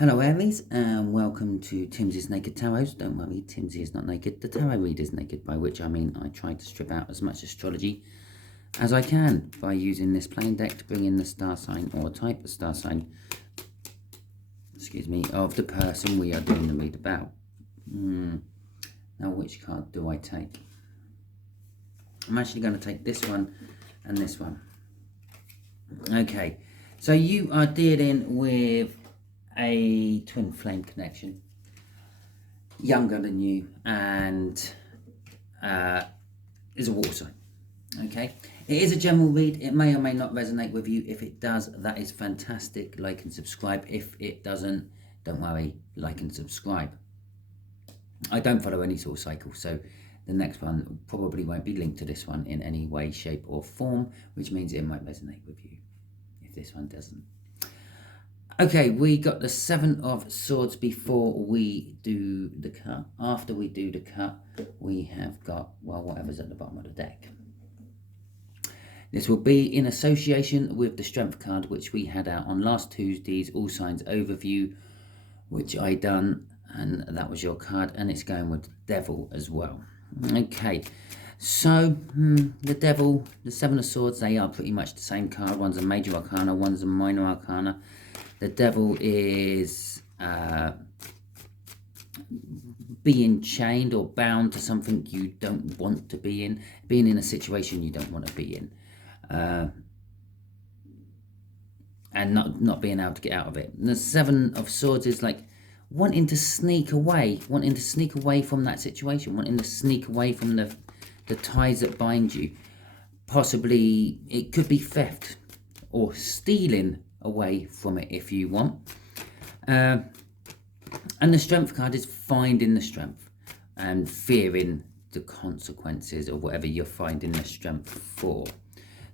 Hello Aries and welcome to Timsy's Naked Tarot. Don't worry, Timsy is not naked. The tarot reader is naked, by which I mean I try to strip out as much astrology as I can by using this plain deck to bring in the star sign or type of star sign, of the person we are doing the read about. Now which card do I take? I'm actually going to take this one and this one. Okay, so you are dealing with a twin flame connection, younger than you, and is a water sign. Okay, it is a general read. It may or may not resonate with you. If it does, that is fantastic. Like and subscribe. If it doesn't, don't worry, like and subscribe. I don't follow any sort of cycle, so the next one probably won't be linked to this one in any way, shape or form, which means it might resonate with you if this one doesn't. Okay, we got the Seven of Swords before we do the cut. After we do the cut, we have got, well, whatever's at the bottom of the deck. This will be in association with the Strength card, which we had out on last Tuesday's All Signs Overview, which I done, and that was your card, and it's going with the Devil as well. Okay, so the Devil, the Seven of Swords, they are pretty much the same card. One's a Major Arcana, one's a Minor Arcana. The Devil is being chained or bound to something you don't want to be in, being in a situation you don't want to be in, and not being able to get out of it. And the Seven of Swords is like wanting to sneak away from that situation, wanting to sneak away from the ties that bind you. Possibly it could be theft or stealing away from it if you want. And the Strength card is finding the strength and fearing the consequences of whatever you're finding the strength for.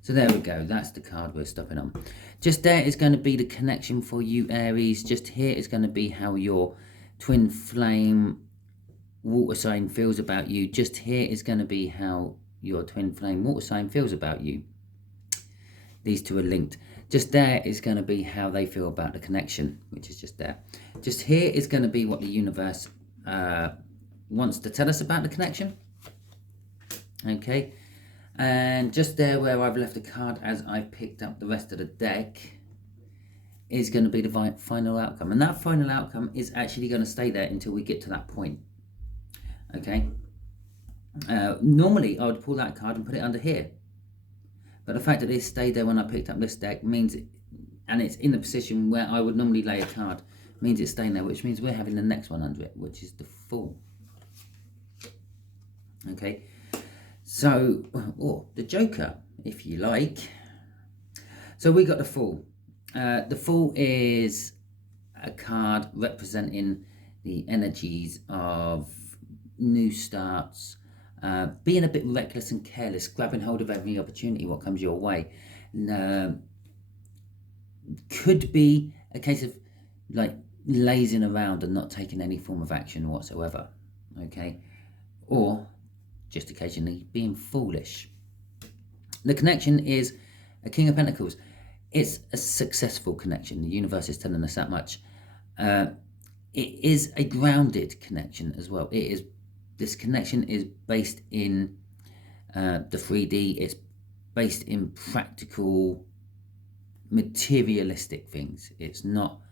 So there we go, that's the card we're stopping on. Just there is going to be the connection for you Aries. Just here is going to be how your twin flame water sign feels about you. Just here is going to be how your twin flame water sign feels about you. These two are linked. Just there is going to be how they feel about the connection, which is just there. Just here is going to be what the universe wants to tell us about the connection. Okay. And just there where I've left a card as I've picked up the rest of the deck is going to be the final outcome. And that final outcome is actually going to stay there until we get to that point. Okay. Normally I would pull that card and put it under here. But the fact that it stayed there when I picked up this deck means, and it's in the position where I would normally lay a card, means it's staying there, which means we're having the next one under it, which is the Fool. Okay, so, or the Joker, if you like. So we got the Fool. The Fool is a card representing the energies of new starts, being a bit reckless and careless, grabbing hold of every opportunity what comes your way. Could be a case of like lazing around and not taking any form of action whatsoever. Okay, or just occasionally being foolish. The connection is a King of Pentacles. It's a successful connection. The universe is telling us that much. It is a grounded connection as well. This connection is based in the 3D. It's based in practical, materialistic things. It's not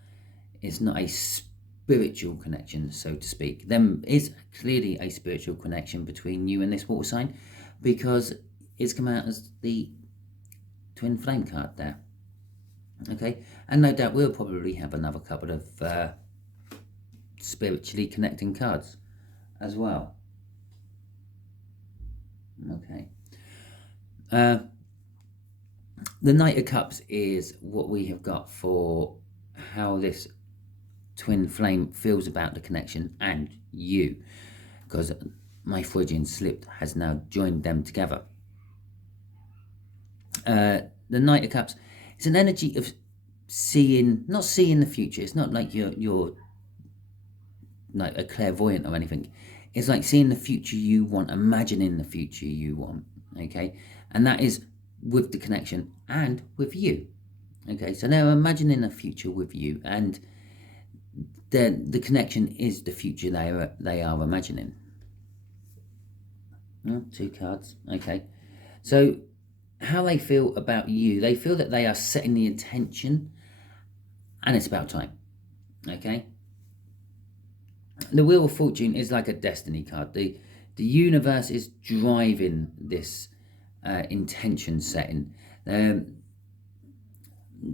a spiritual connection, so to speak. There is clearly a spiritual connection between you and this water sign because it's come out as the Twin Flame card there. Okay, and no doubt we'll probably have another couple of spiritually connecting cards as well. Okay. The Knight of Cups is what we have got for how this twin flame feels about the connection and you, because my Freudian slip has now joined them together. The Knight of Cups is an energy of not seeing the future. It's not like you're like a clairvoyant or anything. It's like seeing the future you want, imagining the future you want. Okay, and that is with the connection and with you. Okay, so now imagining a future with you, and the connection is the future they are imagining. Oh, 2 cards. Okay. So how they feel about you, they feel that they are setting the intention, and it's about time. Okay. The Wheel of Fortune is like a destiny card. The universe is driving this intention setting.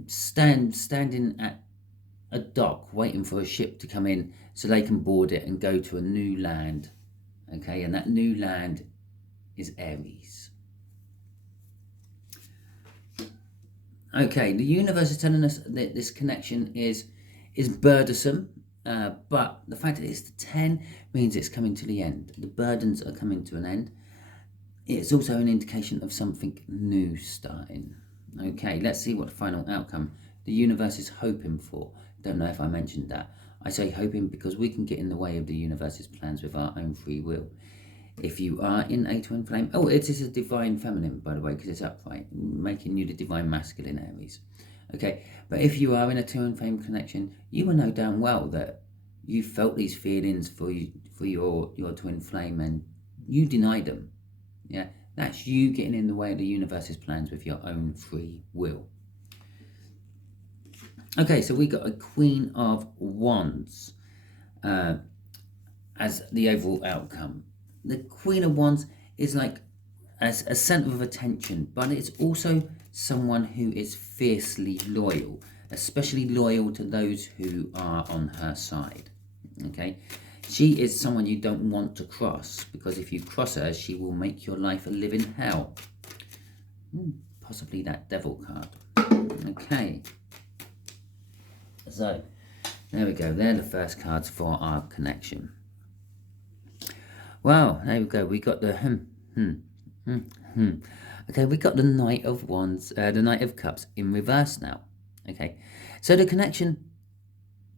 Standing at a dock waiting for a ship to come in so they can board it and go to a new land. Okay, and that new land is Aries. Okay, the universe is telling us that this connection is burdensome, but the fact that it's the 10 means it's coming to the end. The burdens are coming to an end. It's also an indication of something new starting. Okay, let's see what the final outcome the universe is hoping for. Don't know if I mentioned that. I say hoping because we can get in the way of the universe's plans with our own free will. If you are in a twin flame, oh, it is a divine feminine, by the way, because it's upright, making you the divine masculine Aries. Okay, but if you are in a twin flame connection, you will know damn well that you felt these feelings for your twin flame and you denied them. Yeah, that's you getting in the way of the universe's plans with your own free will. Okay, so we got a Queen of Wands as the overall outcome. The Queen of Wands is like as a centre of attention, but it's also someone who is fiercely loyal, especially loyal to those who are on her side. Okay, she is someone you don't want to cross, because if you cross her, she will make your life a living hell. Possibly that Devil card. Okay, so there we go. They're the first cards for our connection. Wow, there we go. We got the Okay, we got the Knight of Wands, the Knight of Cups in reverse now. Okay, so the connection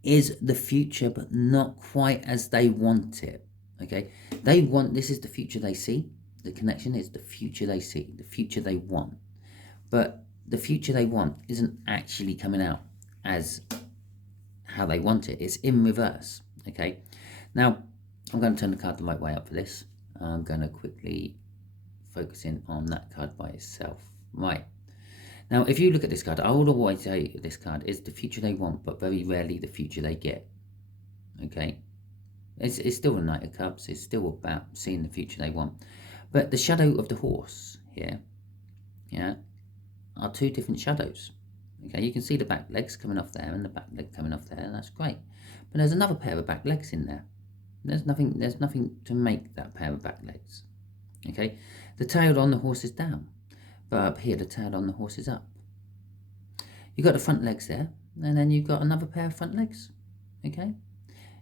is the future, but not quite as they want it. Okay, this is the future they see. The connection is the future they see, the future they want. But the future they want isn't actually coming out as how they want it. It's in reverse. Okay, now I'm going to turn the card the right way up for this. I'm going to quickly focus in on that card by itself. Right. Now, if you look at this card, I would always say this card is the future they want, but very rarely the future they get. Okay. It's still a Knight of Cups. It's still about seeing the future they want. But the shadow of the horse here, yeah, are 2 different shadows. Okay, you can see the back legs coming off there and the back leg coming off there. That's great. But there's another pair of back legs in there. There's nothing to make that pair of back legs. Okay, the tail on the horse is down, but up here the tail on the horse is up. You've got the front legs there, and then you've got another pair of front legs. Okay,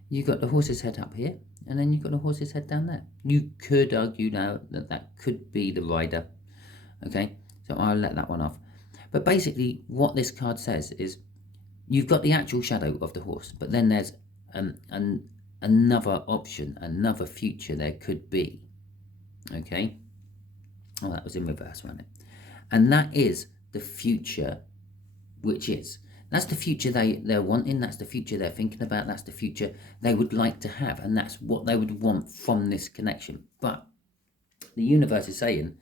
you've got the horse's head up here, and then you've got the horse's head down there. You could argue now that could be the rider. Okay, so I'll let that one off. But basically what this card says is you've got the actual shadow of the horse, but then there's another option, another future there could be. Okay, oh, that was in reverse, wasn't it? And that is the future, that's the future they're wanting, that's the future they're thinking about, that's the future they would like to have, and that's what they would want from this connection. But the universe is saying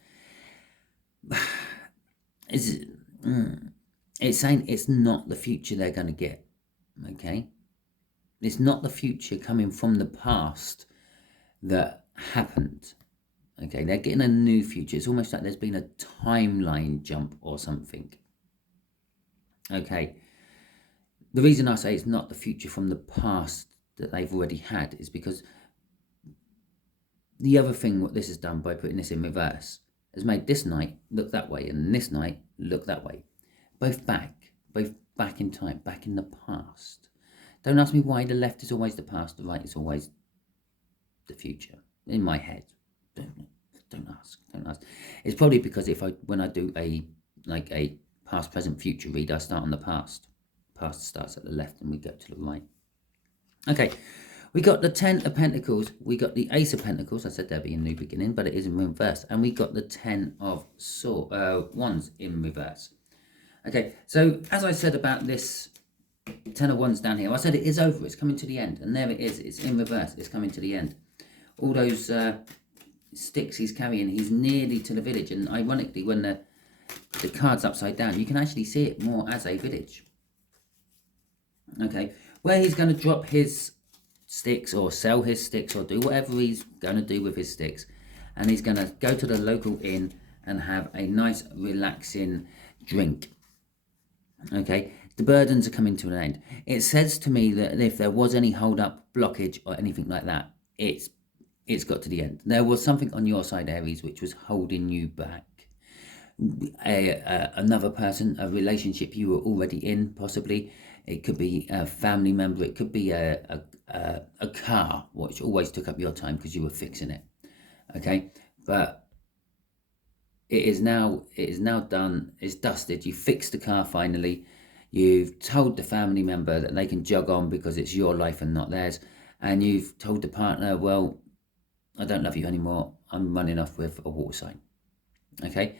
it's saying it's not the future they're going to get. Okay, it's not the future coming from the past that happened. Okay, they're getting a new future. It's almost like there's been a timeline jump or something. Okay, the reason I say it's not the future from the past that they've already had is because the other thing what this has done by putting this in reverse has made this night look that way and this night look that way. Both back in time, back in the past. Don't ask me why the left is always the past, the right is always the future. In my head. Don't ask. It's probably because when I do a past, present, future read, I start on the past. Past starts at the left and we go to the right. Okay, we got the 10 of Pentacles. We got the Ace of Pentacles. I said there'd be a new beginning, but it is in reverse. And we got the 10 of Wands in reverse. Okay, so as I said about this Ten of Wands down here. I said it is over. It's coming to the end. And there it is. It's in reverse. It's coming to the end. All those sticks he's carrying, he's nearly to the village. And ironically, when the card's upside down, you can actually see it more as a village. Okay. Where he's going to drop his sticks or sell his sticks or do whatever he's going to do with his sticks. And he's going to go to the local inn and have a nice relaxing drink. Okay, the burdens are coming to an end. It says to me that if there was any hold up, blockage or anything like that, it's got to the end. There was something on your side, Aries, which was holding you back. Another person, a relationship you were already in, possibly. It could be a family member. It could be a car, which always took up your time because you were fixing it. Okay, but it is now done. It's dusted. You fixed the car finally. You've told the family member that they can jog on because it's your life and not theirs. And you've told the partner, well, I don't love you anymore. I'm running off with a water sign. Okay,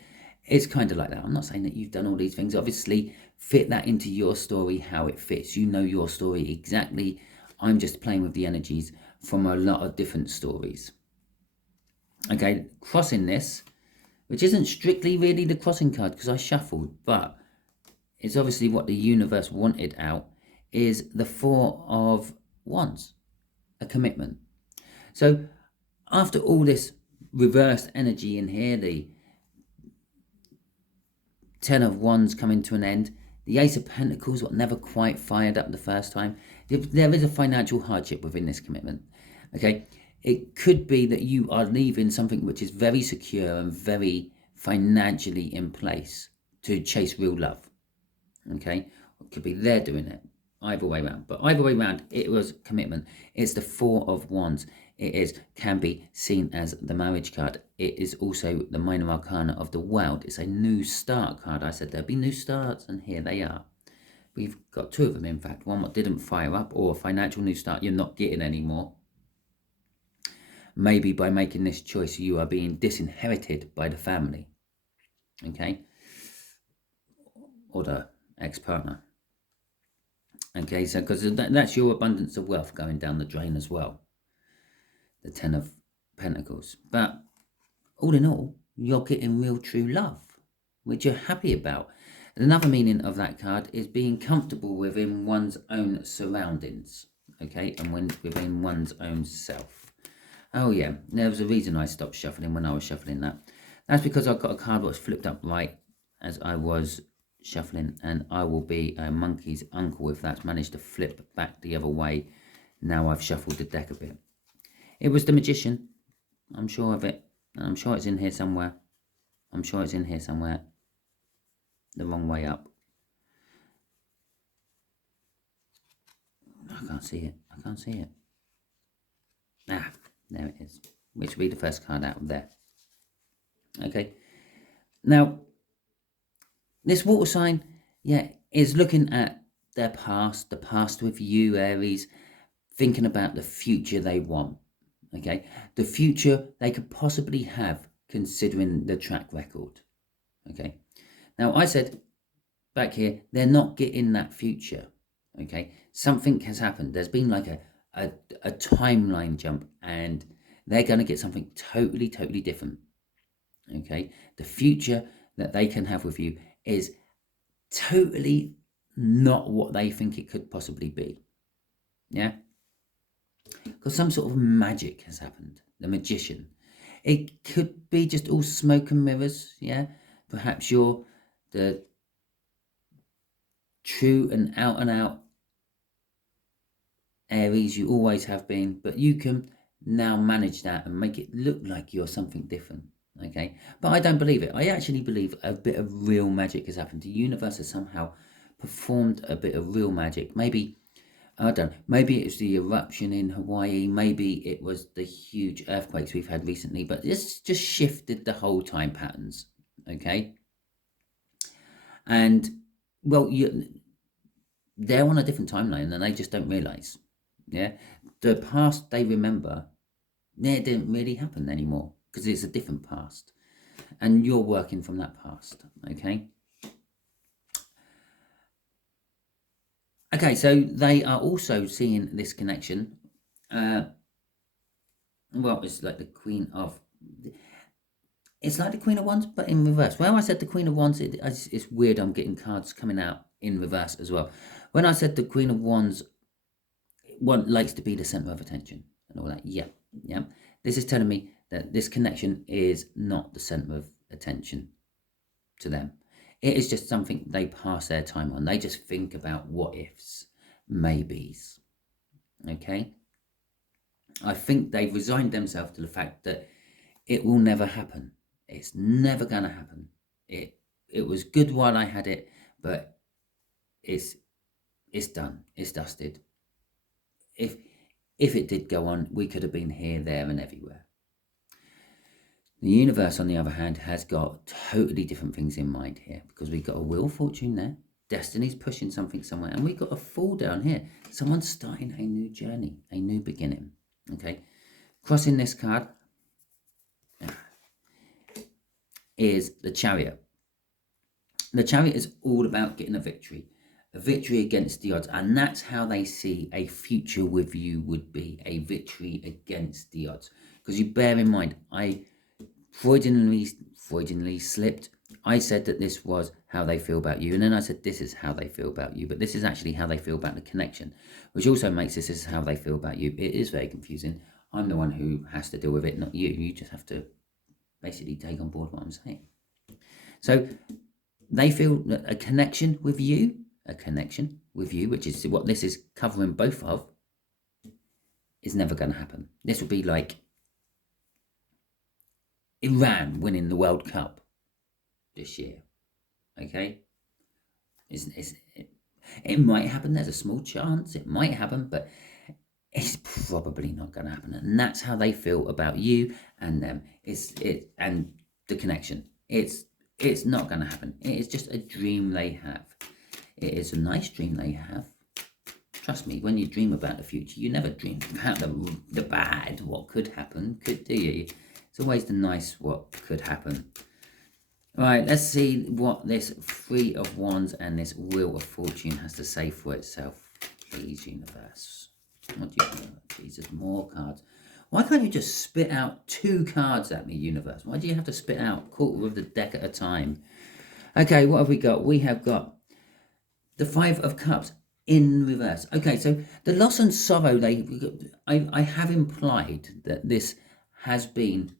it's kind of like that. I'm not saying that you've done all these things. Obviously, fit that into your story how it fits. You know your story exactly. I'm just playing with the energies from a lot of different stories. Okay, crossing this, which isn't strictly really the crossing card because I shuffled, but it's obviously what the universe wanted out, is the Four of Wands, a commitment. So after all this reversed energy in here, the Ten of Wands coming to an end, the Ace of Pentacles, what never quite fired up the first time, there is a financial hardship within this commitment. Okay, it could be that you are leaving something which is very secure and very financially in place to chase real love. Okay, it could be they're doing it. Either way around. But either way around, it was commitment. It's the Four of Wands. It can be seen as the marriage card. It is also the minor arcana of the world. It's a new start card. I said there'd be new starts, and here they are. We've got two of them, in fact. One that didn't fire up, or a financial new start you're not getting anymore. Maybe by making this choice, you are being disinherited by the family. Okay? Or the ex-partner. Okay, so because that's your abundance of wealth going down the drain as well. The Ten of Pentacles. But all in all, you're getting real true love, which you're happy about. Another meaning of that card is being comfortable within one's own surroundings. Okay, and within one's own self. Oh yeah, there was a reason I stopped shuffling when I was shuffling that. That's because I got a card that was flipped up right as I was shuffling, and I will be a monkey's uncle if that's managed to flip back the other way. Now I've shuffled the deck a bit. It was the Magician. I'm sure of it. I'm sure it's in here somewhere. I'm sure it's in here somewhere. The wrong way up. I can't see it. I can't see it. Ah, there it is. Which will be the first card out of there. Okay. Now, this water sign, yeah, is looking at their past, the past with you, Aries, thinking about the future they want. Okay, the future they could possibly have considering the track record. Okay, now I said back here, they're not getting that future. Okay, something has happened. There's been like a timeline jump, and they're going to get something totally different. Okay, the future that they can have with you is totally not what they think it could possibly be. Yeah, because some sort of magic has happened. The Magician. It could be just all smoke and mirrors. Yeah, perhaps you're the true and out Aries you always have been, but you can now manage that and make it look like you're something different. Okay, but I don't believe it. I actually believe a bit of real magic has happened. The universe has somehow performed a bit of real magic. Maybe, I don't know, maybe it's the eruption in Hawaii, maybe it was the huge earthquakes we've had recently, but this just shifted the whole time patterns. Okay, and well, they're on a different timeline and they just don't realize. Yeah, the past they remember, it didn't really happen anymore because it's a different past, and you're working from that past. Okay, Okay, so they are also seeing this connection. Well, it's like the Queen of... It's like the Queen of Wands, but in reverse. When I said the Queen of Wands, it's weird. I'm getting cards coming out in reverse as well. When I said the Queen of Wands likes to be the center of attention and all that, yeah. This is telling me that this connection is not the center of attention to them. It is just something they pass their time on. They just think about what ifs, maybes. Okay? I think they've resigned themselves to the fact that it will never happen. It's never going to happen. It was good while I had it, but it's done. It's dusted. If it did go on, we could have been here, there, and everywhere. The universe, on the other hand, has got totally different things in mind here, because we've got a Wheel of Fortune there. Destiny's pushing something somewhere, and we've got a Fool down here. Someone's starting a new journey, a new beginning. Okay, crossing this card is the Chariot. The Chariot is all about getting a victory against the odds, and that's how they see a future with you would be, a victory against the odds. Because you bear in mind, I Freudianly slipped. I said that this was how they feel about you, and then I said this is how they feel about you, but this is actually how they feel about the connection, which also makes this is how they feel about you. It is very confusing. I'm the one who has to deal with it, not you. You just have to basically take on board what I'm saying. So they feel a connection with you, which is what this is covering both of, is never going to happen. This would be like Iran winning the World Cup this year. Okay? It might happen. There's a small chance it might happen, but it's probably not going to happen. And that's how they feel about you and them. And the connection. It's not going to happen. It is just a dream they have. It is a nice dream they have. Trust me, when you dream about the future, you never dream about the bad, what could happen, do you? It's always the nice, what could happen. All right, let's see what this Three of Wands and this Wheel of Fortune has to say for itself. Please, universe. What do you know? Jesus, more cards. Why can't you just spit out 2 cards at me, universe? Why do you have to spit out a quarter of the deck at a time? Okay, what have we got? We have got the Five of Cups in reverse. Okay, so the loss and sorrow, I have implied that this has been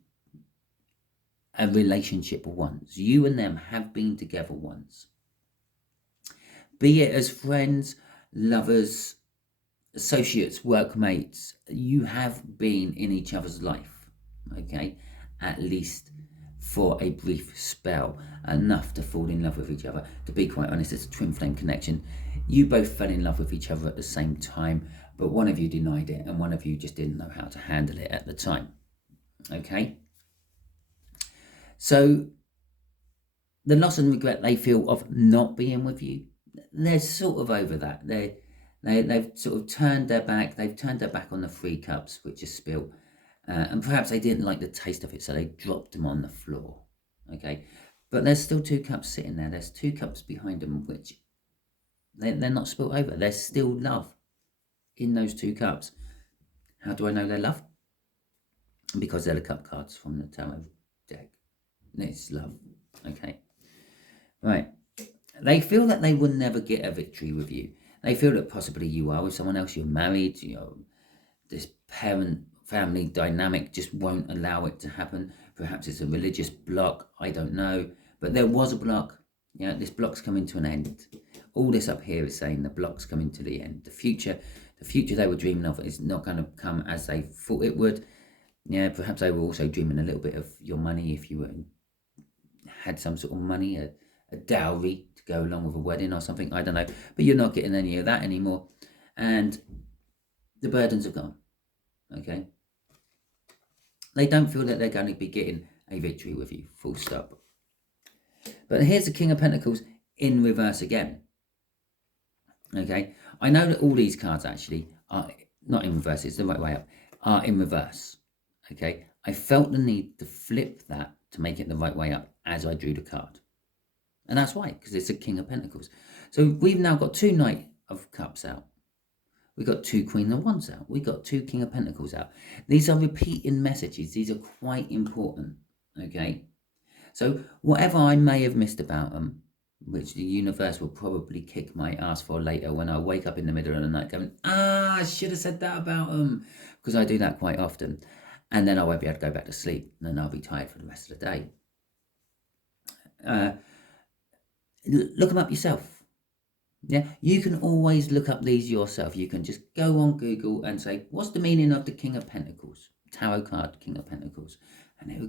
a relationship once. You and them have been together once. Be it as friends, lovers, associates, workmates, you have been in each other's life, okay? At least for a brief spell, enough to fall in love with each other. To be quite honest, it's a twin flame connection. You both fell in love with each other at the same time, but one of you denied it and one of you just didn't know how to handle it at the time, okay? So the loss and regret they feel of not being with you, they're sort of over that. They've sort of turned their back. They've turned their back on the 3 cups, which is spilt. And perhaps they didn't like the taste of it, so they dropped them on the floor. Okay? But there's still 2 cups sitting there. There's 2 cups behind them, which they're not spilt over. There's still love in those 2 cups. How do I know they're love? Because they're the cup cards from the tarot deck. It's love. Okay? Right. They feel that they will never get a victory with you. They feel that possibly you are with someone else, you're married, this parent-family dynamic just won't allow it to happen. Perhaps it's a religious block, I don't know. But there was a block. This block's coming to an end. All this up here is saying the block's coming to the end. The future they were dreaming of is not going to come as they thought it would. Perhaps they were also dreaming a little bit of your money if you had some sort of money, a dowry to go along with a wedding or something, I don't know. But you're not getting any of that anymore. And the burdens are gone. Okay? They don't feel that they're going to be getting a victory with you, full stop. But here's the King of Pentacles in reverse again. Okay? I know that all these cards actually are not in reverse, it's the right way up, are in reverse. Okay? I felt the need to flip that to make it the right way up as I drew the card. And that's why, because it's a King of Pentacles. So we've now got 2 Knight of Cups out. We got 2 Queen of Wands out. We got 2 King of Pentacles out. These are repeating messages. These are quite important, okay? So whatever I may have missed about them, which the universe will probably kick my ass for later when I wake up in the middle of the night going, I should have said that about them, because I do that quite often. And then I won't be able to go back to sleep, and then I'll be tired for the rest of the day. Look them up yourself. Yeah, you can always look up these yourself. You can just go on Google and say, what's the meaning of the King of Pentacles? Tarot card, King of Pentacles. And it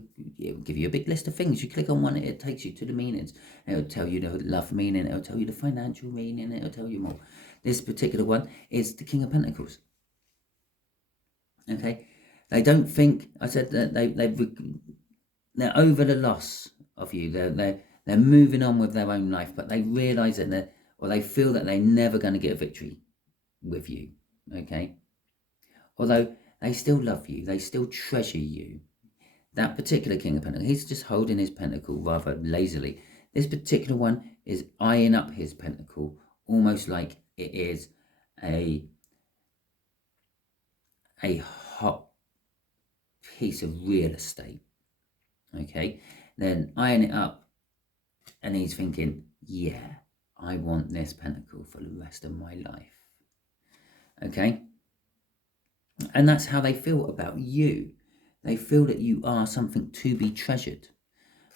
will give you a big list of things. You click on one, it takes you to the meanings. It'll tell you the love meaning. It'll tell you the financial meaning. It'll tell you more. This particular one is the King of Pentacles. Okay? They don't think, I said that they're over the loss of you. They're moving on with their own life, but they realise that they feel that they're never going to get a victory with you. Okay? Although they still love you. They still treasure you. That particular King of Pentacles, he's just holding his pentacle rather lazily. This particular one is eyeing up his pentacle, almost like it is a hot piece of real estate. Okay, then eyeing it up, and he's thinking, yeah, I want this pentacle for the rest of my life. Okay, and that's how they feel about you. They feel that you are something to be treasured.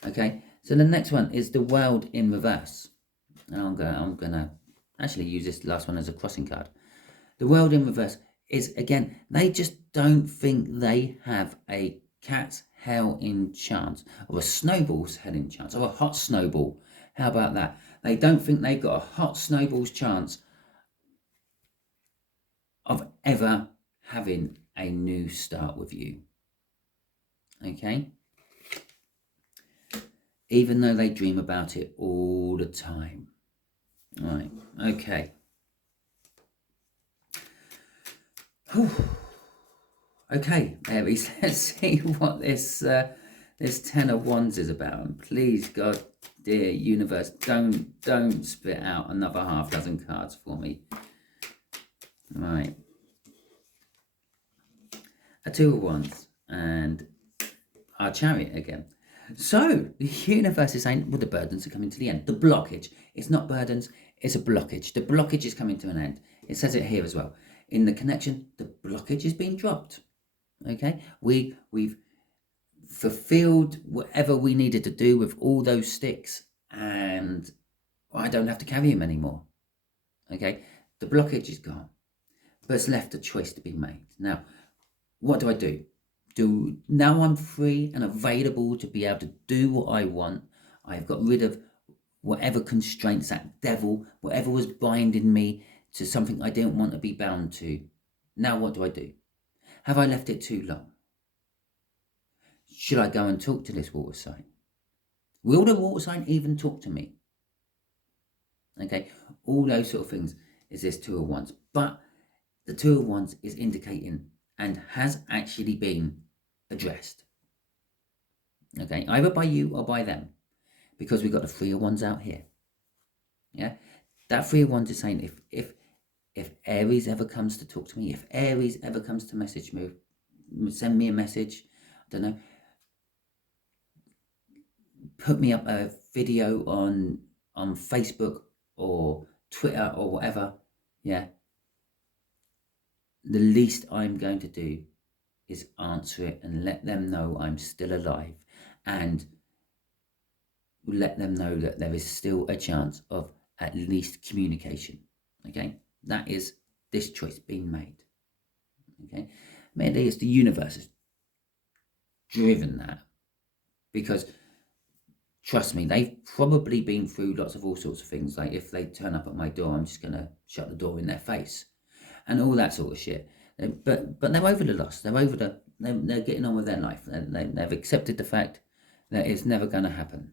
Okay, so the next one is the World in reverse. And I'm gonna actually use this last one as a crossing card. The World in reverse is, again, they just don't think they have a cat's hell in chance, or a snowball's hell in chance, or a hot snowball. How about that? They don't think they've got a hot snowball's chance of ever having a new start with you. Okay? Even though they dream about it all the time. Right, okay. Whew. Okay, Aries, let's see what this 10 of Wands is about. And please, God, dear universe, don't spit out another half dozen cards for me. Right. A 2 of Wands and our Chariot again. So the universe is saying, well, the burdens are coming to the end. The blockage, it's not burdens, it's a blockage. The blockage is coming to an end. It says it here as well. In the connection, the blockage is being dropped. Okay, we've fulfilled whatever we needed to do with all those sticks, and I don't have to carry them anymore. Okay, the blockage is gone, but it's left a choice to be made. Now, what do? Now I'm free and available to be able to do what I want. I've got rid of whatever constraints, that devil, whatever was binding me to something I didn't want to be bound to. Now what do? Have I left it too long? Should I go and talk to this water sign? Will the water sign even talk to me? Okay, all those sort of things is this 2 of Wands. But the 2 of Wands is indicating and has actually been addressed. Okay, either by you or by them. Because we've got the 3 of Wands out here. Yeah, that 3 of Wands is saying if Aries ever comes to talk to me, if Aries ever comes to message me, send me a message, I don't know, put me up a video on Facebook or Twitter or whatever, yeah, the least I'm going to do is answer it and let them know I'm still alive, and let them know that there is still a chance of at least communication. Okay, that is this choice being made. Okay, maybe it's the universe has driven that, because trust me, they've probably been through lots of all sorts of things. Like, if they turn up at my door, I'm just gonna shut the door in their face, and all that sort of shit. But they're over the loss. They're getting on with their life. They've accepted the fact that it's never going to happen.